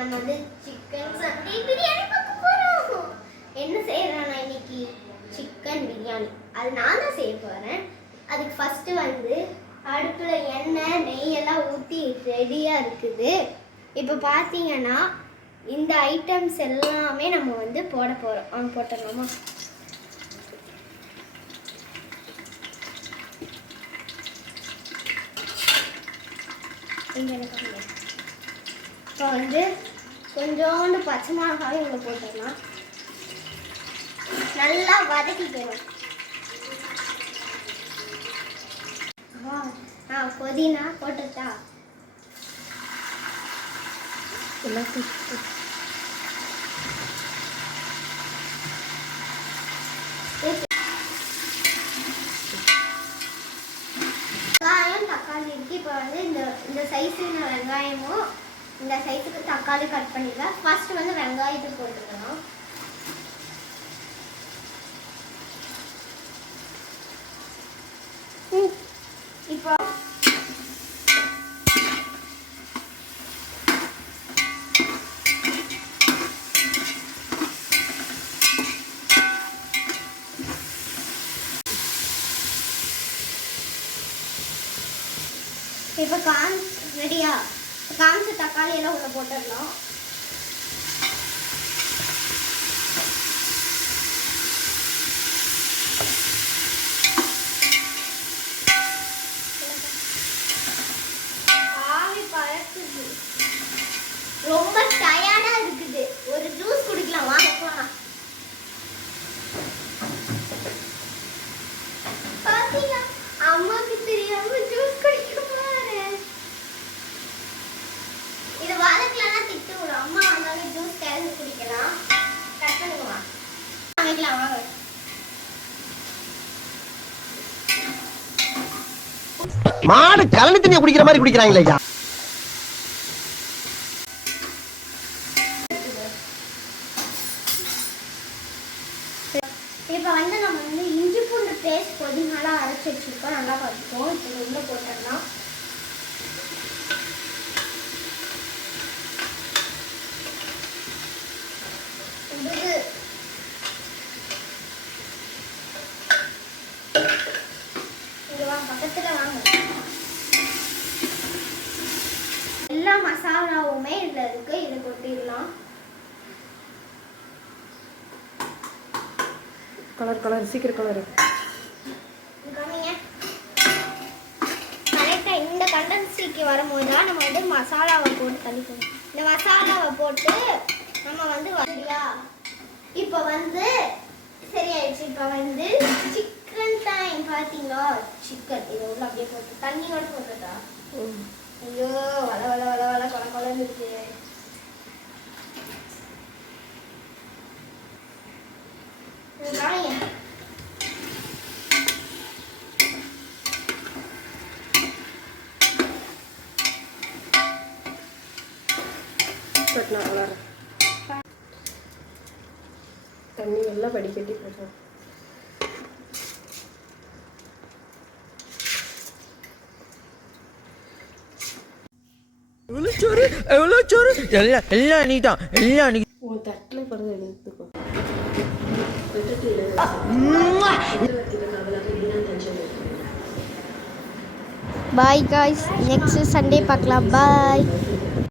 நம்ம வந்து chicken Sunday biryani பார்க்க போறோம். என்ன செய்யறேன்னா இன்னைக்கு சிக்கன் பிரியாணி. அது நான் தான் செய்ய போறேன். அதுக்கு ஃபர்ஸ்ட் வந்து அடுப்புல எண்ணெய் நெய் எல்லாம் ஊற்றி ரெடியாக இருக்குது. இப்போ பார்த்தீங்கன்னா இந்த ஐட்டம்ஸ் எல்லாமே நம்ம வந்து போட போகிறோம். போட்டுடலாமா? இப்போ வந்து கொஞ்சோண்டு பச்சை மிளகாயும் இங்கே போட்டுடலாம். நல்லா வதக்கிக்கணும். புதினா போட்டுட்டா வெங்காயம் தக்காளி இருக்கு. இப்போ வந்து இந்த சைஸுக்கு வெங்காயமும் இந்த சைஸுக்கு தக்காளி கட் பண்ணிக்கலாம். ஃபர்ஸ்ட் வந்து வெங்காயத்தை போட்டுக்கணும். இப்போ ரெடியா காஞ்ச தக்காளி எல்லாம் உள்ள போட்டுடலாம். ஆவி பறக்குது, ரொம்ப டயர்டா இருக்குது. ஒரு ஜூஸ் குடிக்கலாம் வாங்க போலாம். பாத்தீங்களா அம்மாக்கு தெரியாம ஜூஸ் குடிக்க போறேன். இது வதக்கலன்னா திட்டு விடும். அம்மா வந்தாலும் ஜூஸ் கலந்து குடிக்கலாம். கட் பண்ணுவா வைக்கலாம் வாங்க. மாடு கலனி தண்ணியை குடிக்கிற மாதிரி குடிக்கிறாங்களே ஐயா. இப்போ வந்து நம்ம வந்து இஞ்சி பூண்டு பேஸ்ட் புதினாலாம் அரைச்சி வச்சுருக்கோம். நல்லா பார்த்துப்போம். இப்போ உள்ள போட்டுடலாம். இங்கே வாங்க, பக்கத்தில் வாங்க. எல்லா மசாலாவுமே இதில் இருக்கு. இதை கொட்டிடலாம். கலர் சீக்கிரம் கலர் கரெக்டாக இந்த கண்டன்சிக்கு வரும்போது தான் நம்ம வந்து மசாலாவை போட்டு தள்ளிக்கணும். இந்த மசாலாவை போட்டு நம்ம வந்து வரியா இப்போ வந்து சரியாயிடுச்சு. இப்போ வந்து சிக்கன் டைம். பார்த்தீங்களா சிக்கன் இதை உள்ள அப்படியே போட்டு தண்ணியோட போட்டுட்டா. ஐயோ வள வள வள வள கொல கொலன்னு இருக்கு. தண்ணி எல்லாம் வடிகட்டி போடுறோம். எவ்வளோ சோறு எல்லாம் நீ தான் எல்லாம் நீ உன் தட்டில் பிறகு எடுத்துக்கோ. பாய் காய்ஸ், நெக்ஸ்ட் சண்டே பார்க்கலாம். பாய்.